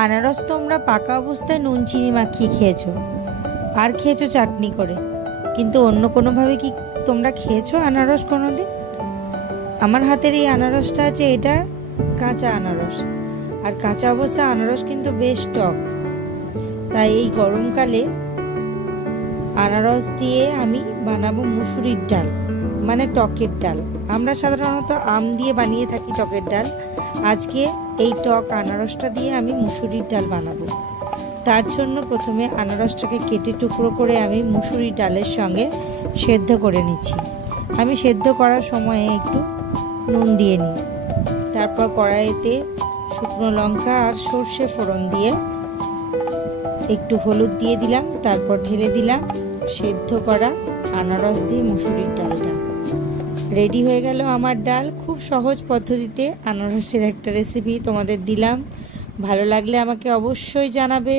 আনারস তোমরা পাকা অবস্থায় নুন চিনি মাখিয়ে খেয়েছো আর খেয়েছো চাটনি করে, কিন্তু অন্য কোনোভাবে কি তোমরা খেয়েছো আনারস কোনোদিন? আমার হাতের এই আনারসটা আছে, এটা কাঁচা আনারস, আর কাঁচা অবস্থা আনারস কিন্তু বেশ টক। তাই এই গরমকালে আনারস দিয়ে আমি বানাবো মুসুরির ডাল, মানে টকের ডাল। আমরা সাধারণত আম দিয়ে বানিয়ে থাকি টকের ডাল, আজকে এই টক আনারসটা দিয়ে আমি মুসুরির ডাল বানাবো। তার জন্য প্রথমে আনারসটাকে কেটে টুকরো করে আমি মুসুরির ডালের সঙ্গে সেদ্ধ করে নিচ্ছি। আমি সেদ্ধ করার সময়ে একটু নুন দিয়ে নিই, তারপর কড়াইতে শুকনো লঙ্কা আর সর্ষে ফোড়ন দিয়ে একটু হলুদ দিয়ে দিলাম, তারপর ঢেলে দিলাম সেদ্ধ করা আনারস দিয়ে মুসুরির ডালটা। রেডি হয়ে গেল আমার ডাল। খুব সহজ পদ্ধতিতে আনারসের একটা রেসিপি তোমাদের দিলাম। ভালো লাগলে আমাকে অবশ্যই জানাবে।